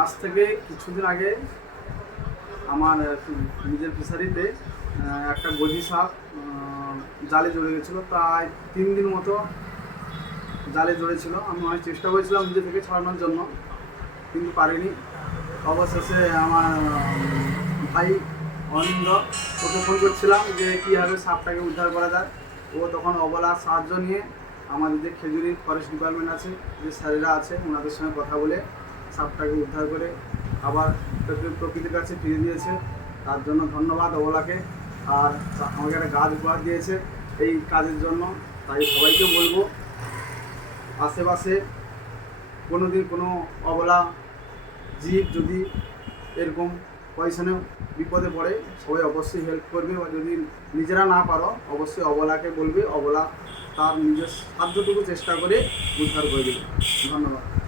আজ থেকে কিছুদিন আগে আমার নিজের ফিশারিতে একটা গজি সাপ জালে জড়ে গেছিল। প্রায় তিন দিন মতো জালে জড়েছিল আমি অনেক চেষ্টা করেছিলাম নিজে থেকে ছাড়ানোর জন্য, কিন্তু পারিনি। অবশেষে আমার ভাই অনিন্দ ওকে ফোন করছিলাম যে কীভাবে সাপটাকে উদ্ধার করা যায়। ও তখন অবলার সাহায্য নিয়ে আমাদের যে খেজুরি ফরেস্ট ডিপার্টমেন্ট আছে, যে স্যারেরা আছে, ওনাদের সঙ্গে কথা বলে সাপটাকে উদ্ধার করে আবার প্রকৃ- প্রকৃতির কাছে ফিরে দিয়েছে। তার জন্য ধন্যবাদ অবলাকে আর আমাকে একটা গাছ উপহার দিয়েছে এই কাজের জন্য। তাই সবাইকে বলব, আশেপাশে কোনো দিন কোনো অবলা জীব যদি এরকম পয়সানে বিপদে পড়ে, সবাই অবশ্যই হেল্প করবে। বা যদি নিজেরা না পারো, অবশ্যই অবলাকে বলবে। অবলা তার নিজের সাধ্যটুকু চেষ্টা করে উদ্ধার করে দেবে। ধন্যবাদ।